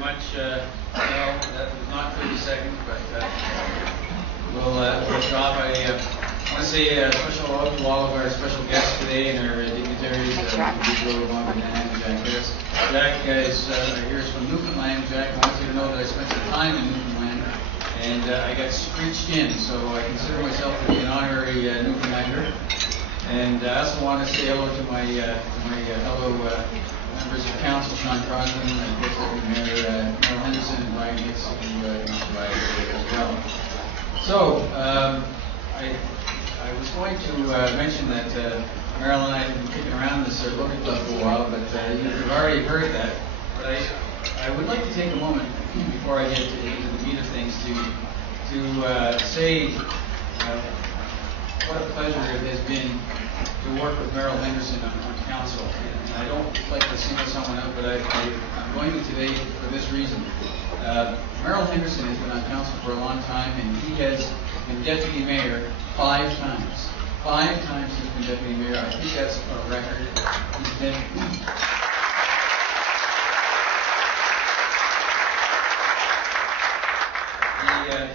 much. Well, that was not 30 seconds, but we'll drop. I want to say a special hello to all of our special guests today and our dignitaries, Ville, Moncton, and Jack Harris. Jack is here from Newfoundland. Jack, I want you to know that I spent some time in Newfoundland, and I got screeched in, so I consider myself to be an honorary Newfoundlander. And I also want to say hello to my fellow members of council, Sean Crosman, and Mayor Merrill Henderson, and Brian Hicks, who provided as well. So, I was going to mention that Merrill and I have been kicking around this Rotary Club for a while, but you've already heard that. But I would like to take a moment before I get into the meat of things to say what a pleasure it has been to work with Merrill Henderson on council. And I don't like to single someone out, but I'm going to today for this reason. Merrill Henderson has been on council for a long time, and he has been deputy mayor 5 times. 5 times he's been deputy mayor. I think that's a record. He's been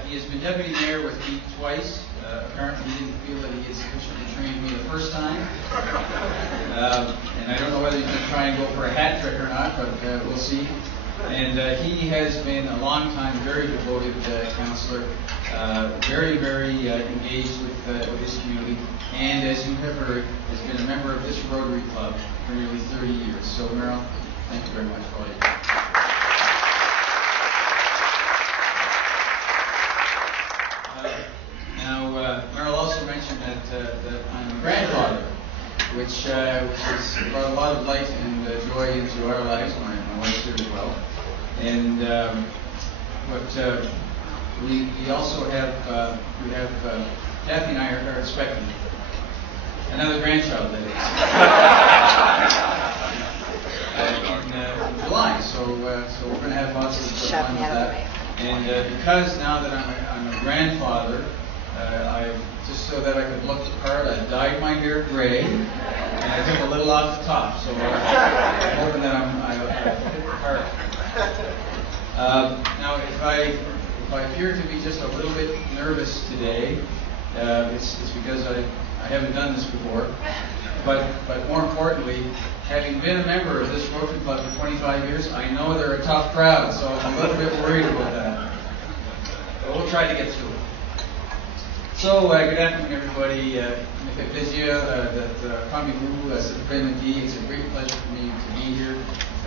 he has been deputy mayor with me twice. Apparently he didn't feel that he had sufficiently trained me the first time. And I don't know whether he's going to try and go for a hat trick or not, but we'll see. And he has been a long time, very devoted councillor, very, very engaged with his community. And as you have heard, has been a member of this Rotary Club for nearly 30 years. So Merrill, thank you very much for all you do. Merrill also mentioned that I'm a grandfather, which has brought a lot of light and joy into our lives. My wife's here as well. And but we also have Kathy and I are expecting another grandchild, that is, in July. So we're going to have lots of fun with that. And because now that I'm a grandfather, I just so that I could look the part, I dyed my hair gray, and I took a little off the top. So I'm hoping that I fit the part. Now, if I appear to be just a little bit nervous today, it's because I haven't done this before. But more importantly, having been a member of this Rotary Club for 25 years, I know they're a tough crowd, so I'm a little bit worried about that. But we'll try to get through it. So, good afternoon, everybody. It's a great pleasure for me to be here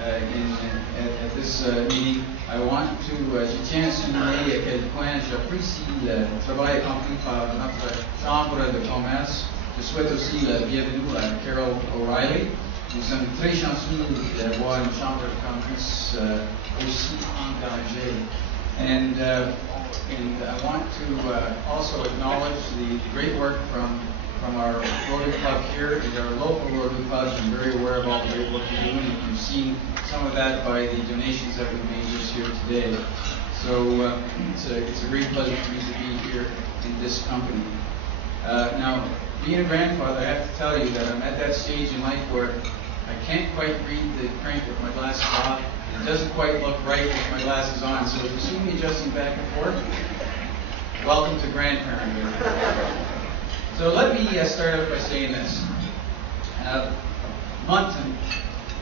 at this meeting. I want to, je tiens à souligner à quel point j'apprécie le travail accompli par notre chambre de commerce. Je souhaite aussi la bienvenue à Carol O'Reilly. Nous sommes très chanceux d'avoir une chambre de commerce aussi engagée. And I want to also acknowledge the great work from our Rotary Club here and our local Rotary Clubs. I'm very aware of all the great work you're doing, and you've seen some of that by the donations that we made this year today. So it's a great pleasure for me to be here in this company. Now, being a grandfather, I have to tell you that I'm at that stage in life where I can't quite read the print with my glasses off. It doesn't quite look right with my glasses on, so if you see me adjusting back and forth, welcome to grandparenthood. So let me start out by saying this. Moncton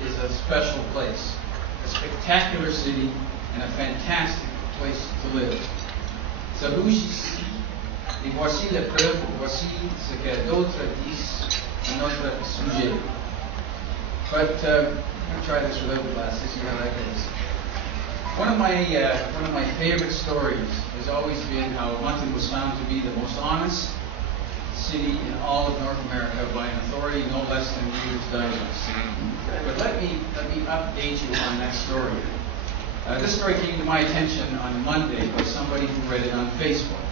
is a special place, a spectacular city, and a fantastic place to live. Ça bouge ici, et voici la preuve, voici ce que d'autres disent à notre sujet. But I'm going to try this without the glasses, see how that goes. One of my favorite stories has always been how Moncton was found to be the most honest city in all of North America by an authority no less than Reader's Digest. But let me update you on that story. This story came to my attention on Monday by somebody who read it on Facebook.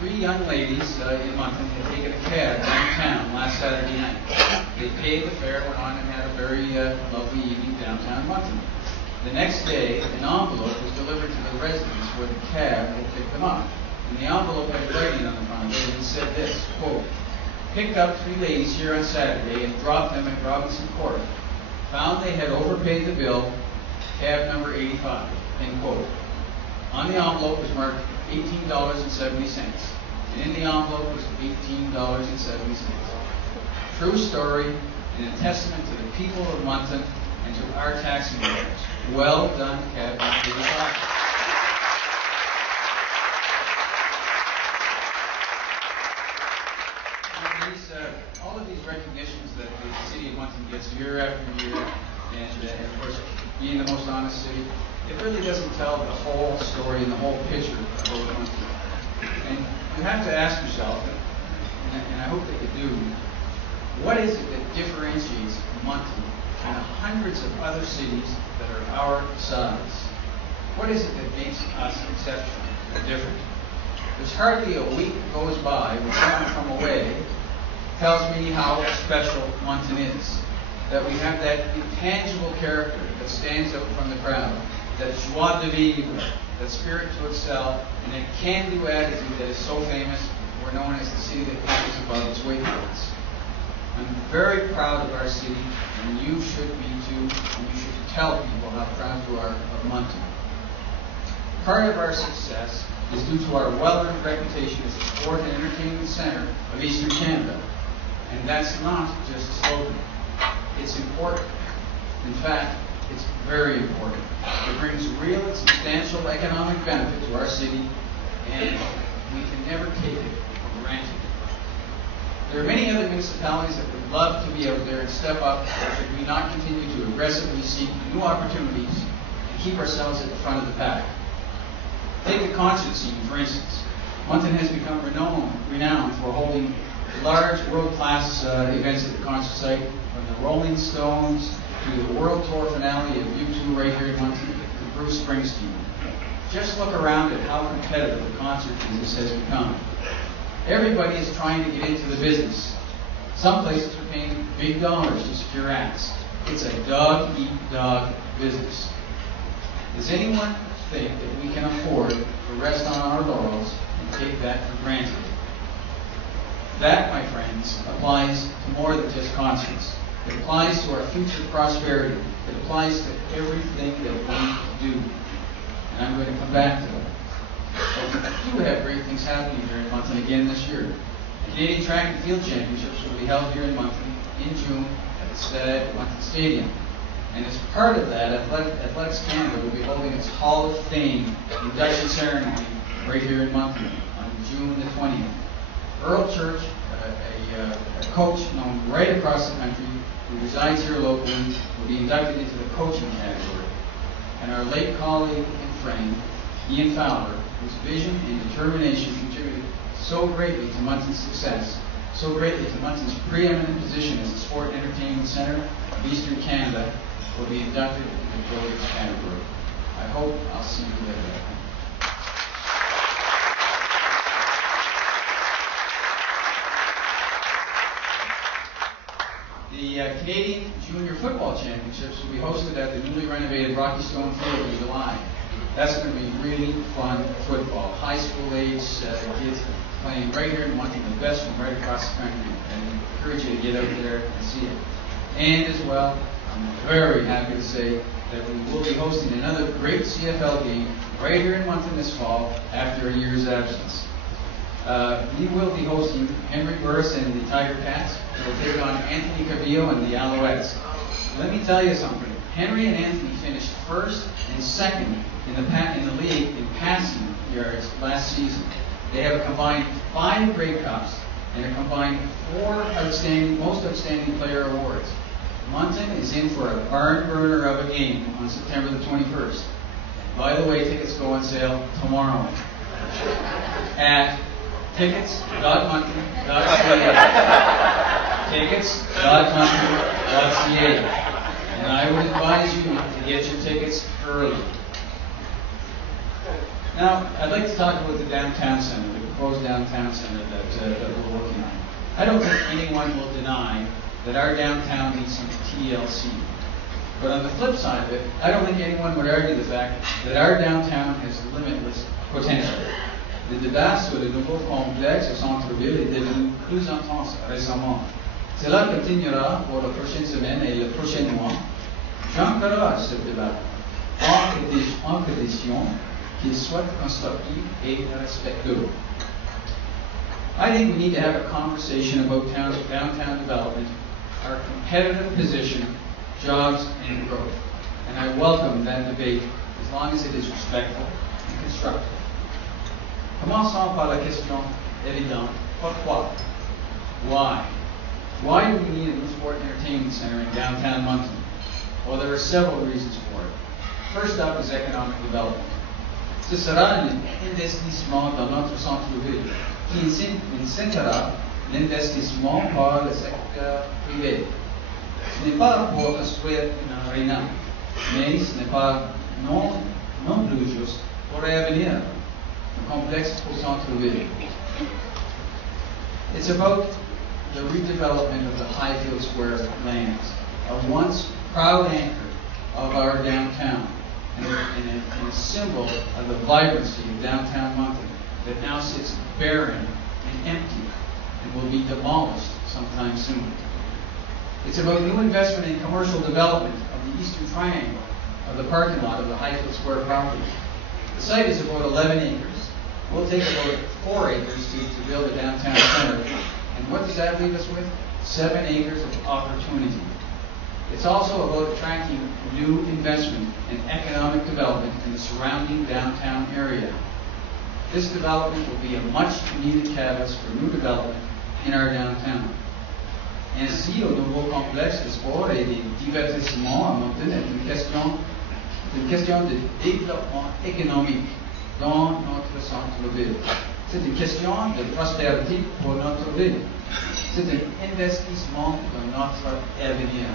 3 young ladies in Moncton had taken a cab downtown last Saturday night. They paid the fare, went on and had a very lovely evening downtown Moncton. The next day, an envelope was delivered to the residence where the cab had picked them up. And the envelope had writing on the front of it, and it said this, quote, "Picked up 3 ladies here on Saturday and dropped them at Robinson Court. Found they had overpaid the bill, cab number 85. end quote. On the envelope was marked $18.70, and in the envelope was $18.70. True story, and a testament to the people of Moncton and to our taxpayers. Well done, Cabinet. All of these recognitions that the city of Moncton gets year after year, and of course, being the most honest city, it really doesn't tell the whole story and the whole picture of Moncton. And you have to ask yourself, and I hope that you do, what is it that differentiates Moncton and hundreds of other cities that are our size? What is it that makes us exceptional and different? There's hardly a week goes by when someone from away tells me how special Moncton is. That we have that intangible character that stands out from the crowd, that joie de vivre, that spirit to excel, and that can-do attitude that is so famous. We're known as the city that punches above its weight class. I'm very proud of our city, and you should be too, and you should tell people how proud you are of Moncton. Part of our success is due to our well-earned reputation as the sport and entertainment center of Eastern Canada. And that's not just a slogan. It's important. In fact, it's very important. It brings real and substantial economic benefit to our city, and we can never take it for granted. There are many other municipalities that would love to be out there and step up should we not continue to aggressively seek new opportunities and keep ourselves at the front of the pack. Take the concert scene, for instance. Moncton has become renowned for holding large world-class events at the concert site, from the Rolling Stones to the World Tour finale of U2 right here in Moncton to Bruce Springsteen. Just look around at how competitive the concert business has become. Everybody is trying to get into the business. Some places are paying big dollars to secure acts. It's a dog-eat-dog business. Does anyone think that we can afford to rest on our laurels and take that for granted? That, my friends, applies to more than just concerts. It applies to our future prosperity. It applies to everything that we do. And I'm going to come back to that. But we do have great things happening here in Moncton again this year. The Canadian Track and Field Championships will be held here in Moncton in June at the Stade Moncton Stadium. And as part of that, Athletics Canada will be holding its Hall of Fame induction ceremony right here in Moncton on June the 20th. Earl Church, a coach known right across the country who resides here locally, will be inducted into the coaching category. And our late colleague and friend, Ian Fowler, whose vision and determination contributed so greatly to Moncton's success, so greatly to Moncton's preeminent position as the sport and entertainment center of Eastern Canada, will be inducted into the coach category. I hope I'll see you later. The Canadian Junior Football Championships will be hosted at the newly renovated Rocky Stone Field in July. That's going to be really fun football. High school age kids playing right here in Moncton, the best from right across the country. And I encourage you to get out there and see it. And as well, I'm very happy to say that we will be hosting another great CFL game right here in Moncton this fall after a year's absence. We will be hosting Henry Burris and the Tiger Cats. We'll take on Anthony Cavillo and the Alouettes. Let me tell you something. Henry and Anthony finished first and second in the league in passing yards last season. They have a combined 5 Grey Cups and a combined 4 most outstanding player awards. Moncton is in for a barn burner of a game on September the 21st. By the way, tickets go on sale tomorrow at tickets.moncton.ca. tickets.moncton.ca. And I would advise you to get your tickets early. Now, I'd like to talk about the downtown center, the proposed downtown center that we're working on. I don't think anyone will deny that our downtown needs some TLC. But on the flip side of it, I don't think anyone would argue the fact that our downtown has limitless potential. Le débat sur le nouveau complexe au centre-ville est devenu plus intense récemment. Cela continuera pour la prochaine semaine et le prochain mois. J'encourage ce débat. en condition qu'ils soient constructifs et respectueux. I think we need to have a conversation about downtown development, our competitive position, jobs, and growth. And I welcome that debate as long as it is respectful and constructive. Commençons par la question évidente. Pourquoi? Why? Why do we need a new sport and entertainment center in downtown Moncton? Well, there are several reasons for it. First up is economic development. Ce sera un investissement dans notre centre-ville qui incitera l'investissement par le secteur privé. Ce n'est pas pour construire une arena, mais ce n'est pas non plus juste pour revenir un complexe au centre-ville. It's about the redevelopment of the Highfield Square lands, a once proud anchor of our downtown, and a symbol of the vibrancy of downtown Moncton that now sits barren and empty and will be demolished sometime soon. It's about new investment in commercial development of the eastern triangle of the parking lot of the Highfield Square property. The site is about 11 acres. We'll take about 4 acres to build a downtown center. And what does that leave us with? 7 acres of opportunity. It's also about attracting new investment and economic development in the surrounding downtown area. This development will be a much-needed catalyst for new development in our downtown. Ainsi, le nouveau complexe de sport et de divertissement à Moncton est une question de développement économique dans notre centre-ville. C'est une question de prospérité pour notre ville. C'est un investissement dans notre avenir.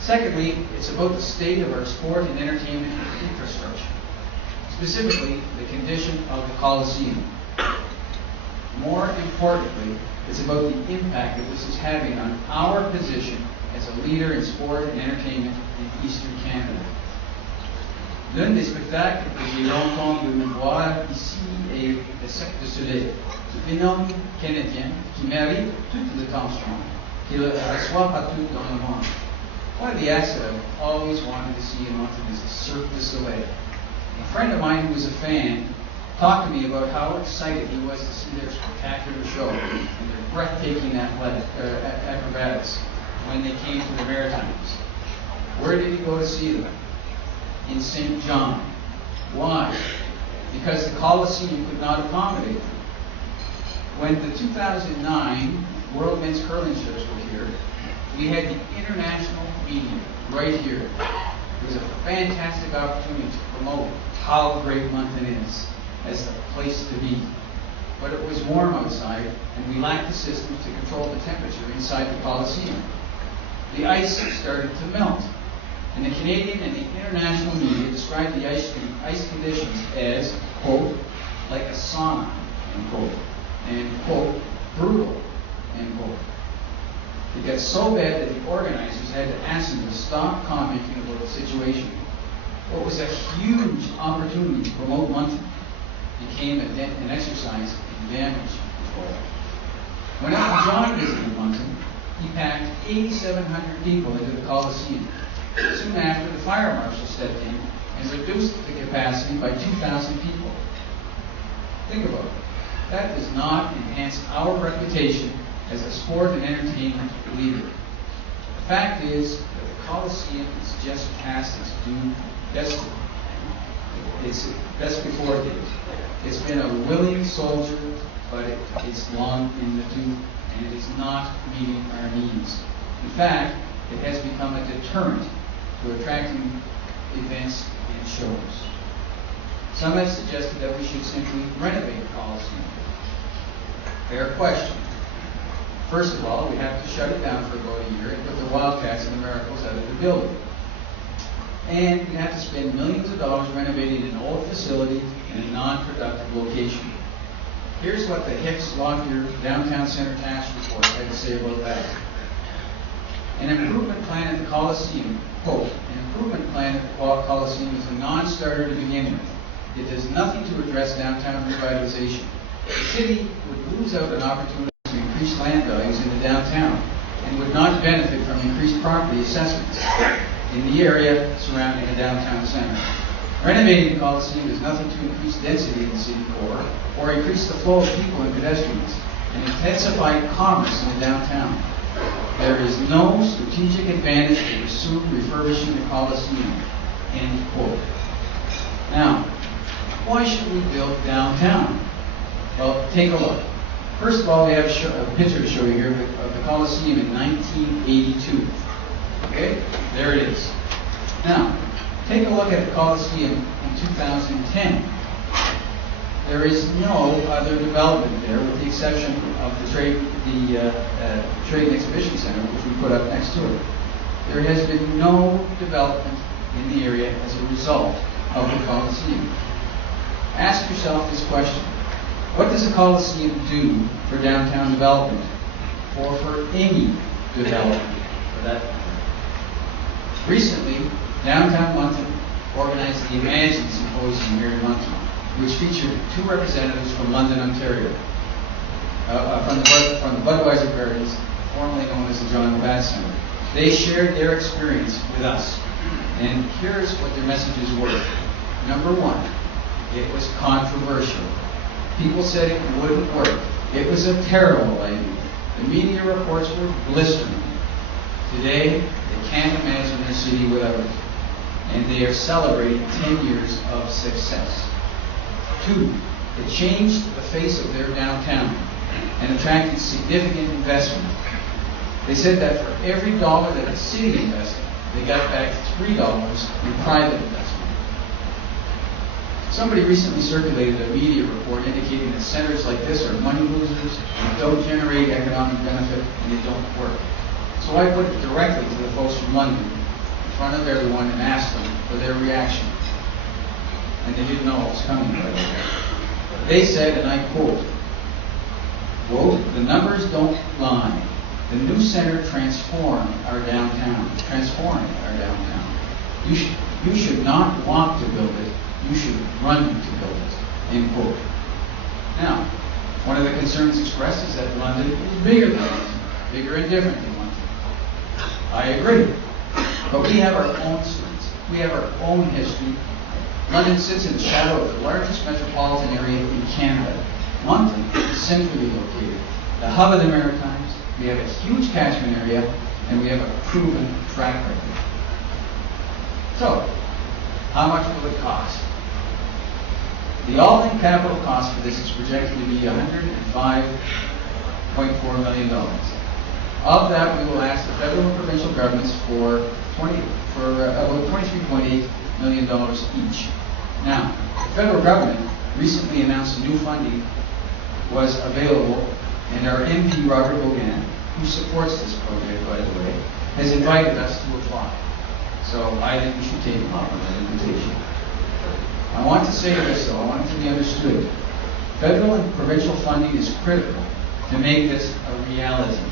Secondly, it's about the state of our sport and entertainment infrastructure, specifically the condition of the Coliseum. More importantly, it's about the impact that this is having on our position as a leader in sport and entertainment in Eastern Canada. L'un des spectacles que j'ai longtemps voulu voir ici est le Cirque du Soleil, ce phénomène canadien qui mérite toute l'attention qu'il reçoit partout dans le monde. One of the acts that I've always wanted to see in Moncton is the Cirque du Soleil. A friend of mine who was a fan talked to me about how excited he was to see their spectacular show and their breathtaking acrobatics when they came to the Maritimes. Where did he go to see them? In St. John. Why? Because the Coliseum could not accommodate them. When the 2009 World Men's Curling Shows were here, we had the international media right here. It was a fantastic opportunity to promote how great Moncton is as the place to be. But it was warm outside, and we lacked the systems to control the temperature inside the Coliseum. The ice started to melt. And the Canadian and the international media described the ice conditions as, quote, like a sauna, end quote, and, quote, brutal, end quote. It got so bad that the organizers had to ask them to stop commenting about the situation. What was a huge opportunity to promote Moncton became an exercise in damage control. When Elton John visited Moncton, he packed 8,700 people into the Coliseum. Soon after, the fire marshal stepped in and reduced the capacity by 2,000 people. Think about it. That does not enhance our reputation as a sport and entertainment leader. The fact is that the Coliseum is just past its due destiny. It's best before it is. It's been a willing soldier, but it's long in the tooth, and it is not meeting our needs. In fact, it has become a deterrent to attracting events and shows. Some have suggested that we should simply renovate the Coliseum. Fair question. First of all, we have to shut it down for about a year and put the Wildcats and the Miracles out of the building. And we have to spend millions of dollars renovating an old facility in a non-productive location. Here's what the Hicks Lockyer Downtown Center Task Report had to say about that. An improvement plan at the Coliseum, quote, an improvement plan at the Coliseum is a non-starter to begin with. It does nothing to address downtown revitalization. The city would lose out on opportunities to increase land values in the downtown and would not benefit from increased property assessments. in the area surrounding the downtown center. Renovating the Coliseum is nothing to increase density in the city core or increase the flow of people and pedestrians and intensify commerce in the downtown. There is no strategic advantage to pursue refurbishing the Coliseum. End quote. Now, why should we build downtown? Well, take a look. First of all, we have a picture to show you here of the Coliseum in 1982. Okay, there it is. Now, take a look at the Coliseum in 2010. There is no other development there, with the exception of the Trade and Exhibition Center, which we put up next to it. There has been no development in the area as a result of the Coliseum. Ask yourself this question: what does a Coliseum do for downtown development, or for any development for that matter? Recently, downtown Moncton organized the Imagine Symposium here in Moncton, which featured 2 representatives from London, Ontario, from the Budweiser Gardens, formerly known as the John Labatt Center. They shared their experience with us, and here's what their messages were. Number 1, it was controversial. People said it wouldn't work. It was a terrible idea. The media reports were blistering. Today, they can't imagine their city without it, and they are celebrating 10 years of success. 2, it changed the face of their downtown and attracted significant investment. They said that for every $1 that the city invested, they got back $3 in private investment. Somebody recently circulated a media report indicating that centers like this are money losers, they don't generate economic benefit, and they don't work. So I put it directly to the folks from London in front of everyone and asked them for their reaction. And they didn't know what was coming, by the way. They said, and I quote, "The numbers don't lie. The new center transformed our downtown. You should not want to build it. You should run to build it." End quote. Now, one of the concerns expressed is that London is bigger than Moncton, bigger and different than Moncton. I agree. But we have our own strengths. We have our own history. London sits in the shadow of the largest metropolitan area in Canada. Moncton is centrally located, the hub of the Maritimes. We have a huge catchment area, and we have a proven track record. So, how much will it cost? The all-in capital cost for this is projected to be $105.4 million. Of that, we will ask the federal and provincial governments for about $23.8 million each. Now, the federal government recently announced new funding was available, and our MP, Robert Bogan, who supports this project, by the way, has invited us to apply. So I think we should take him up on that invitation. I want to say this, though. I want it to be understood. Federal and provincial funding is critical to make this a reality.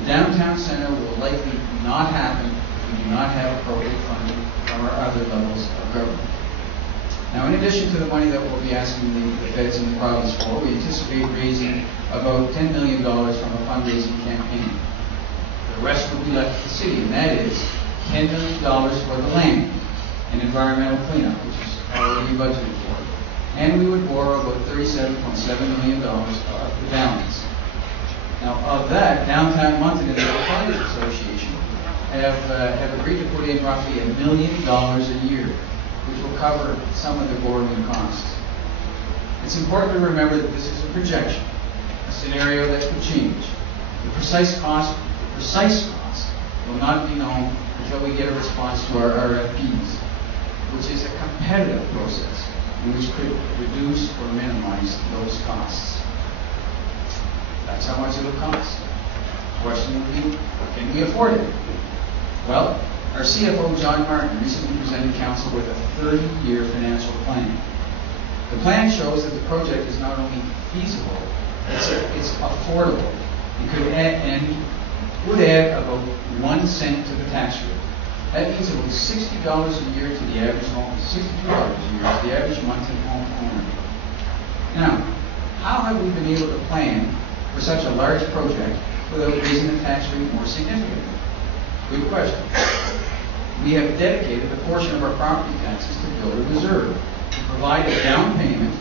The downtown center will likely not happen if we do not have appropriate funding from our other levels of government. Now, in addition to the money that we'll be asking the feds and the province for, we anticipate raising about $10 million from a fundraising campaign. The rest will be left to the city, and that is $10 million for the land and environmental cleanup, which is already budgeted for. And we would borrow about $37.7 million of the balance. Now, of that, Downtown Moncton and the Proprietors Association have agreed to put in roughly $1 million a year, which will cover some of the borrowing costs. It's important to remember that this is a projection, a scenario that could change. The precise cost will not be known until we get a response to our RFPs, which is a competitive process and which could reduce or minimize those costs. That's how much it will cost. The question would be, can we afford it? Well, our CFO, John Martin, recently presented Council with a 30-year financial plan. The plan shows that the project is not only feasible, it's affordable. It could would add about 1 cent to the tax rate. That means about $60 a year to the average home, $62 a year to the average Moncton home owner. Now, how have we been able to plan for such a large project without raising the tax rate more significantly? Good question. we have dedicated a portion of our property taxes to build a reserve, to provide a down payment,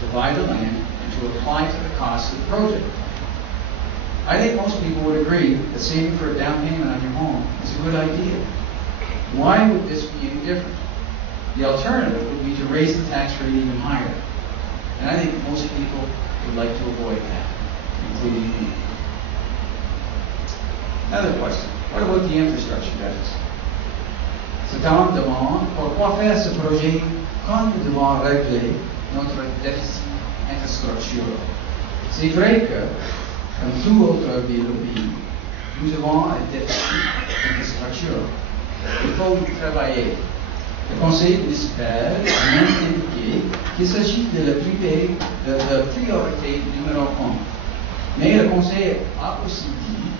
to buy the land, and to apply to the costs of the project. I think most people would agree that saving for a down payment on your home is a good idea. Why would this be any different? The alternative would be to raise the tax rate even higher. And I think most people would like to avoid that, including me. Another question. What about the infrastructure deficit? C'est un demande pourquoi faire ce projet quand nous devons régler notre déficit infrastructurel. C'est vrai que, comme toute autre ville au pays, nous avons un déficit infrastructurel. Il faut y travailler. Le conseil municipal a même indiqué qu'il s'agit de la priorité numéro 1. Mais le conseil a aussi dit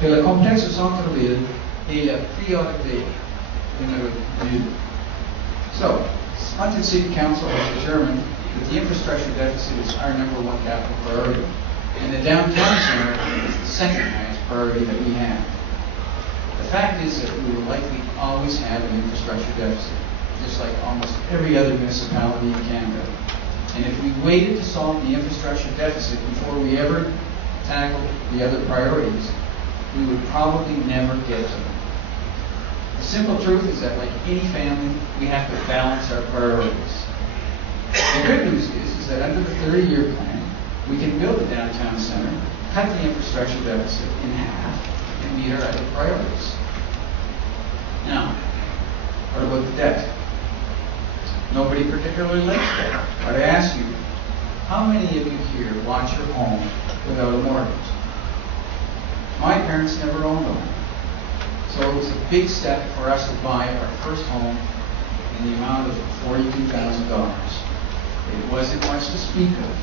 que le complexe centre-ville est la priorité numéro 2. So, Moncton City Council has determined that the infrastructure deficit is our number 1 capital priority, and the downtown center is the second highest priority that we have. The fact is that we will likely always have an infrastructure deficit, just like almost every other municipality in Canada. And if we waited to solve the infrastructure deficit before we ever tackled the other priorities, we would probably never get to them. The simple truth is that, like any family, we have to balance our priorities. The good news is that under the 30-year plan, we can build a downtown center, cut the infrastructure deficit in half, and meet our other priorities. Now, what about the debt? Nobody particularly likes debt, but I ask you, how many of you here bought your home without a mortgage? My parents never owned a home, so it was a big step for us to buy our first home in the amount of $42,000. It wasn't much to speak of,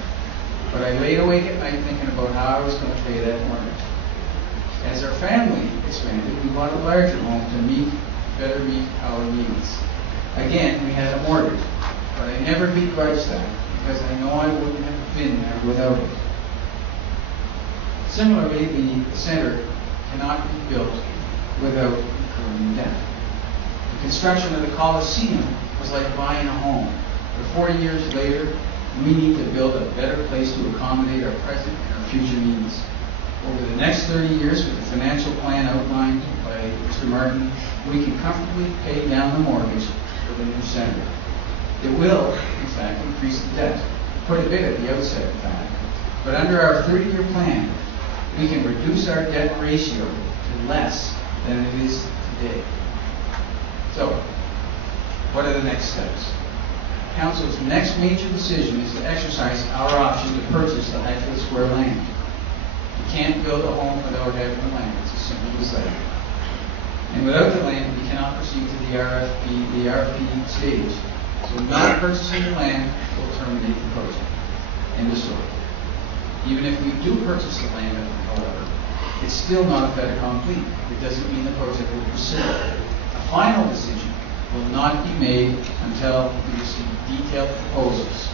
but I laid awake at night thinking about how I was going to pay that mortgage. As our family expanded, we bought a larger home to better meet our needs. Again, we had a mortgage, but I never begrudged that because I know I wouldn't have been there without it. Similarly, the center cannot be built without incurring debt. The construction of the Coliseum was like buying a home. But 40 years later, we need to build a better place to accommodate our present and our future needs. Over the next 30 years, with the financial plan outlined by Mr. Martin, we can comfortably pay down the mortgage for the new center. It will, in fact, increase the debt, quite a bit at the outset, in fact. But under our 30-year plan, we can reduce our debt ratio to less than it is today. So, what are the next steps? Council's next major decision is to exercise our option to purchase the Highfield Square land. You can't build a home without having the land. It's as simple as that. And without the land, we cannot proceed to the RFP stage. So not purchasing the land will terminate the project. End of story. Even if we do purchase the land, however, it's still not a fait accompli. It doesn't mean the project will proceed. A final decision will not be made until we receive detailed proposals.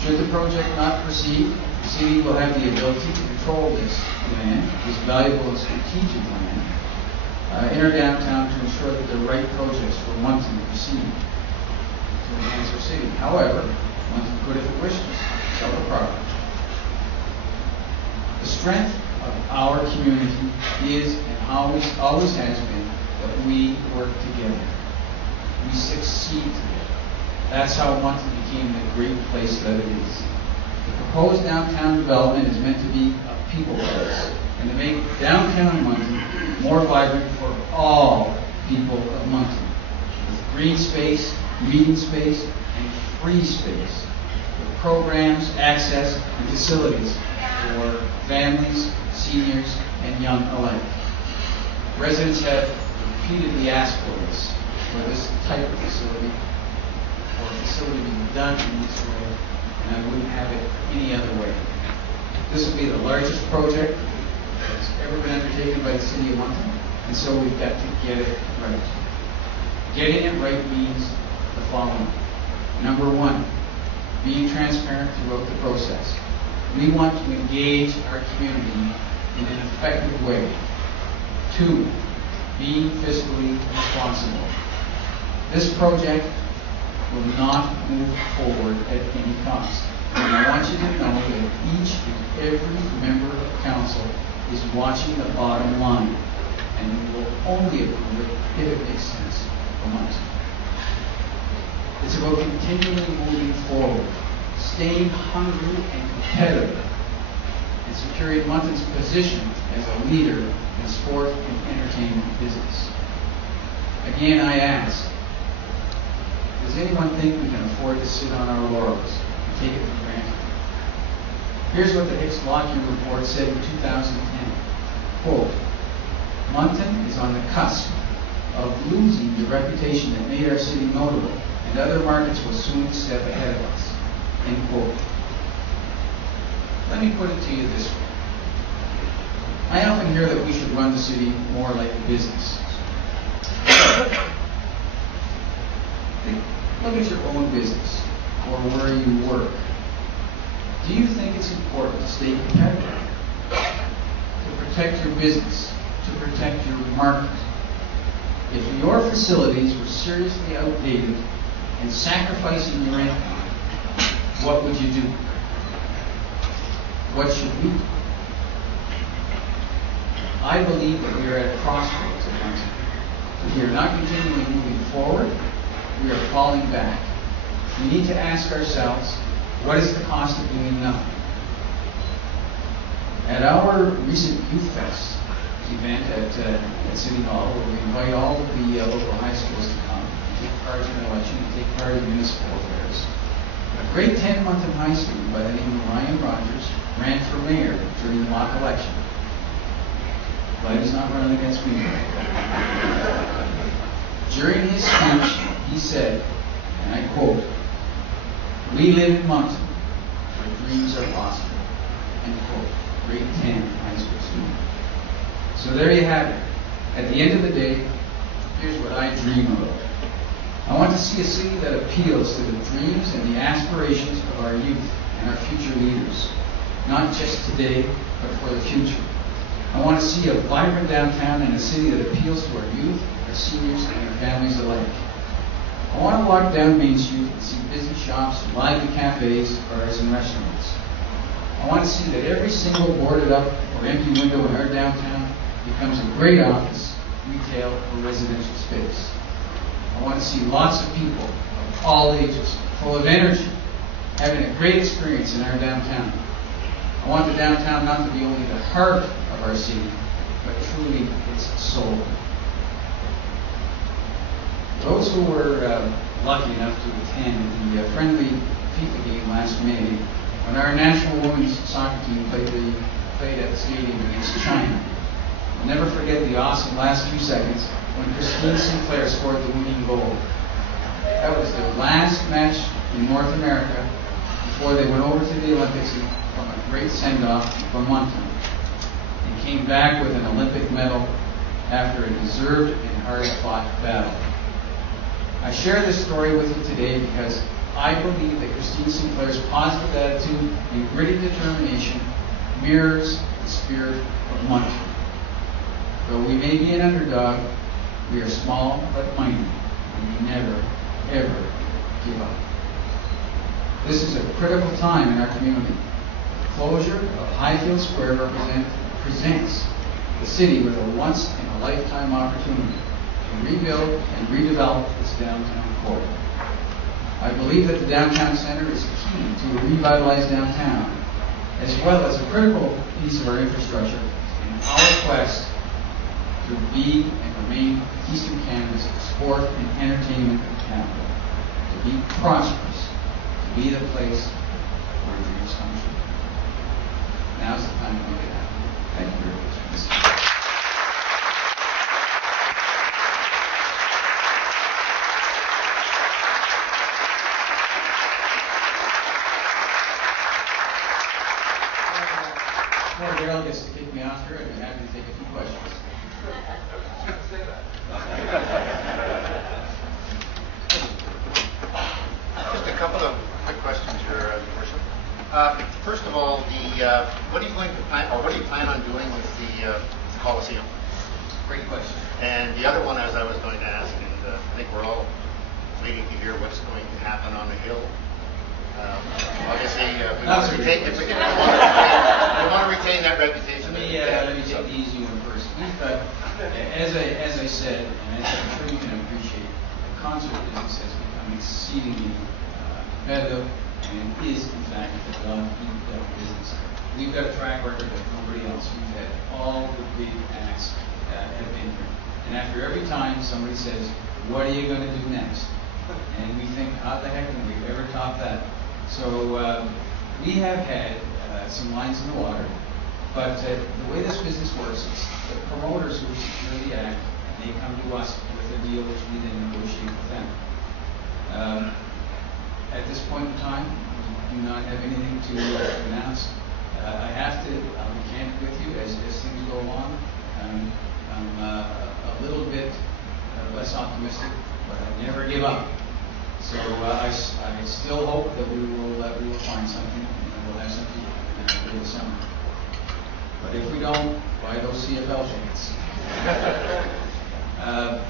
Should the project not proceed, the city will have the ability to control this land, this valuable and strategic land, in our downtown to ensure that the right projects for Moncton proceed to enhance our city. However, Moncton could, if it wishes, sell the property. The strength of our community is and always has been that we work together. We succeed together. That's how Moncton became the great place that it is. The proposed downtown development is meant to be a people place and to make downtown Moncton more vibrant for all people of Moncton, with green space, meeting space, and free space, with programs, access, and facilities for families, seniors, and young alike. Residents have repeatedly asked for this type of facility, or a facility being done in this way, and I wouldn't have it any other way. This will be the largest project that's ever been undertaken by the City of Moncton, and so we've got to get it right. Getting it right means the following. Number one, being transparent throughout the process. We want to engage our community in an effective way. Two, being fiscally responsible. This project will not move forward at any cost. And I want you to know that each and every member of council is watching the bottom line, and we will only approve it if it makes sense for Moncton. It's about continually moving forward, staying hungry and competitive, and securing Moncton's position as a leader in sport and entertainment business. Again, I ask, does anyone think we can afford to sit on our laurels and take it for granted? Here's what the Hicks Lockyer report said in 2010. Quote, Moncton is on the cusp of losing the reputation that made our city notable, and other markets will soon step ahead of us. End quote. Let me put it to you this way. I often hear that we should run the city more like a business. Look at your own business or where you work. Do you think it's important to stay competitive? To protect your business, to protect your market? If your facilities were seriously outdated and sacrificing your income, what would you do? What should we do? I believe that we are at a crossroads at Moncton. If we are not continually moving forward, we are falling back. We need to ask ourselves, what is the cost of doing nothing? At our recent Youth Fest event at City Hall, where we invite all of the local high schools to come, take part in an election, and take part in municipal affairs, a grade 10 Moncton high student by the name of Ryan Rogers ran for mayor during the mock election. Glad he's not running against me. During his speech, he said, and I quote, "We live in Moncton, where dreams are possible." End quote. Grade 10 high school student. So there you have it. At the end of the day, here's what I dream about. I want to see a city that appeals to the dreams and the aspirations of our youth and our future leaders. Not just today, but for the future. I want to see a vibrant downtown and a city that appeals to our youth, our seniors, and our families alike. I want to walk down Main Street and see busy shops, lively cafes, bars, and restaurants. I want to see that every single boarded up or empty window in our downtown becomes a great office, retail, or residential space. I want to see lots of people of all ages, full of energy, having a great experience in our downtown. I want the downtown not to be only the heart of our city, but truly its soul. Those who were lucky enough to attend the friendly FIFA game last May, when our national women's soccer team played at the stadium against China, I'll never forget the awesome last few seconds when Christine Sinclair scored the winning goal. That was their last match in North America before they went over to the Olympics from a great send-off from Moncton, and came back with an Olympic medal after a deserved and hard-fought battle. I share this story with you today because I believe that Christine Sinclair's positive attitude and gritty determination mirrors the spirit of Moncton. Though we may be an underdog, we are small but mighty, and we never, ever give up. This is a critical time in our community. The closure of Highfield Square presents the city with a once-in-a-lifetime opportunity to rebuild and redevelop its downtown core. I believe that the downtown center is key to a revitalized downtown, as well as a critical piece of our infrastructure in our quest to be and remain Eastern Canada's sport and entertainment capital, to be prosperous, to be the place where dreams come true. Now's the time to make it happen. Thank you very much. Before Daryl gets to kick me off here, I'd be happy to take a few questions. Just a couple of quick questions, Your Worship. First of all, what are you going to plan, or what do you plan on doing with the Coliseum? Great question. And the other one, as I was going to ask, and I think we're all waiting to hear what's going to happen on the Hill. Obviously, we want to retain that reputation. Let me take the easy one first. As I said, and as I'm sure you can appreciate, the concert business has become exceedingly competitive and is, in fact, a dog-eat-dog business. We've got a track record that nobody else. We've had all the big acts have been here. And after every time somebody says, what are you going to do next? And we think, how the heck can we ever top that? So we have had some lines in the water, but the way this business works is the promoters who secure the act, and they come to us with a deal which we then negotiate with them. At this point in time, we do not have anything to announce. I have to, I'll be candid with you, as things go along, I'm a little bit less optimistic, but I never give up. So I still hope that we will find something, and we'll have something for the summer. But if we don't, buy those CFL tickets. And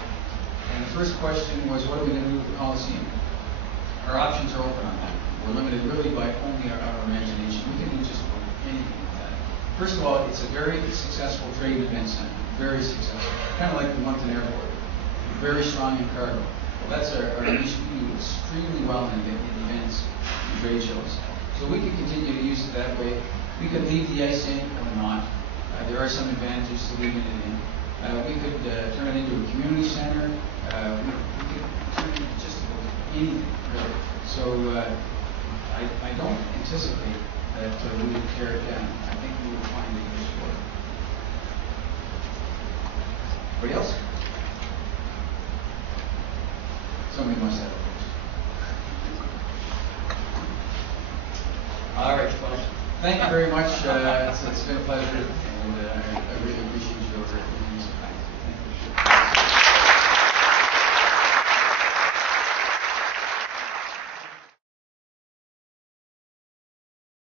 the first question was, what are we going to do with the Coliseum? Our options are open on that. We're limited really by only our imagination. We can do just anything with that. First of all, it's a very successful trade and event center. Very successful. Kind of like the Moncton Airport. Very strong in cargo. Well, that's our niche. We do extremely well in events and trade shows. So we could continue to use it that way. We could leave the ice in or not. There are some advantages to leaving it in. We could turn it into a community center. We could turn it into just about anything, really. So I don't anticipate that we would tear it down. I think we will find a use for it. Anybody else? Somebody must have a question. All right, well, thank you very much. It's been a pleasure.